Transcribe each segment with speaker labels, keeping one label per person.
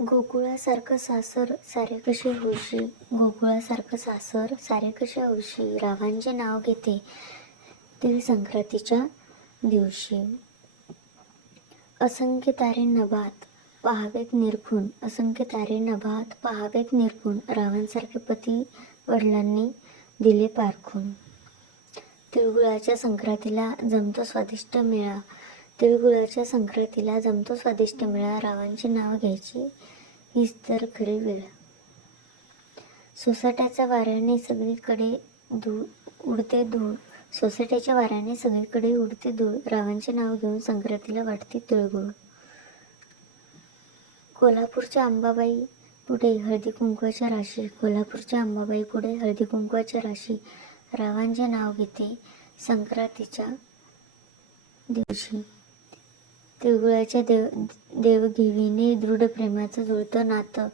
Speaker 1: गोकुळासारखं सासर सारे कसे होशी गोकुळासारखं सासर सारे कसे होशी रावांचे नाव घेते ते संक्रांतीच्या दिवशी असंख्य तारे नभात पहावेत निरखून असंख्य तारे नभात पहावेत निरखून रावांसारखे पती वडिलांनी दिले पारखून तिळगुळाच्या संक्रांतीला जमतो स्वादिष्ट मेळा तिळगुळाच्या संक्रांतीला जमतो स्वादिष्ट मेळा रावांची नाव घ्यायची हीच तर खरी वेळ सोसाट्याच्या वाऱ्याने सगळीकडे धूळ उडते धूळ सोसाट्याच्या वाऱ्याने सगळीकडे उडते धूळ रावांचे नाव घेऊन संक्रांतीला वाटते तिळगुळ कोल्हापूरच्या अंबाबाई पुढे हळदी कुंकवाच्या राशी कोल्हापूरच्या अंबाबाई पुढे हळदी कुंकवाच्या राशी रावांचे नाव घेते संक्रांतीच्या दिवशी तिळगुळाच्या देव देवघेवीने दृढ प्रेमाचं जुळतं नातं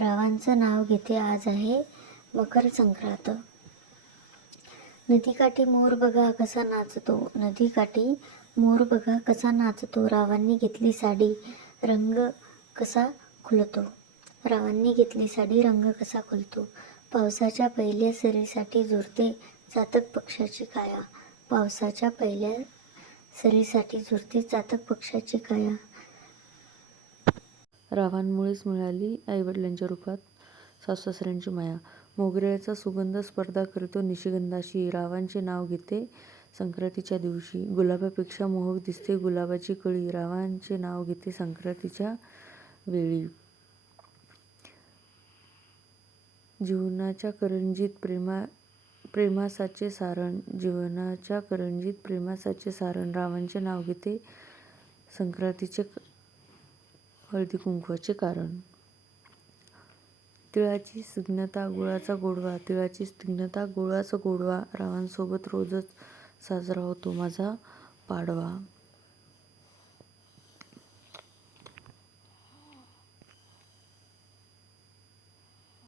Speaker 1: रावांचं नाव घेते आज आहे मकर संक्रांत नदीकाठी मोर बघा कसा नाचतो नदीकाठी मोर बघा कसा नाचतो रावांनी घेतली साडी रंग कसा खुलतो रावांनी घेतली साडी रंग कसा खुलतो पावसाच्या पहिल्या सरीसाठी झुरते जातक पक्षाची काया पावसाच्या पहिल्या सलीसाठी झुरते चातक पक्षाची काया
Speaker 2: रावांमुळेच मिळाली आईवडिलांच्या रूपात सासूसऱ्यांची माया मोगऱ्याचा सुगंध स्पर्धा करतो निशिगंधाशी रावांचे नाव घेते संक्रांतीच्या दिवशी गुलाबापेक्षा मोहक दिसते गुलाबाची कळी रावांचे नाव घेते संक्रांतीच्या वेळी जीवनाच्या करंजीत प्रेमा प्रेमासाचे सारण जीवनाच्या करंजीत प्रेमासाचे सारण रावांचे नाव घेते संक्रांतीचे कुंकवाचे कारण तिळाची स्निग्धता गुळाचा गोडवा तिळाची स्निग्धता गुळाचा गोडवा रावांसोबत रोजच साजरा होतो माझा पाडवा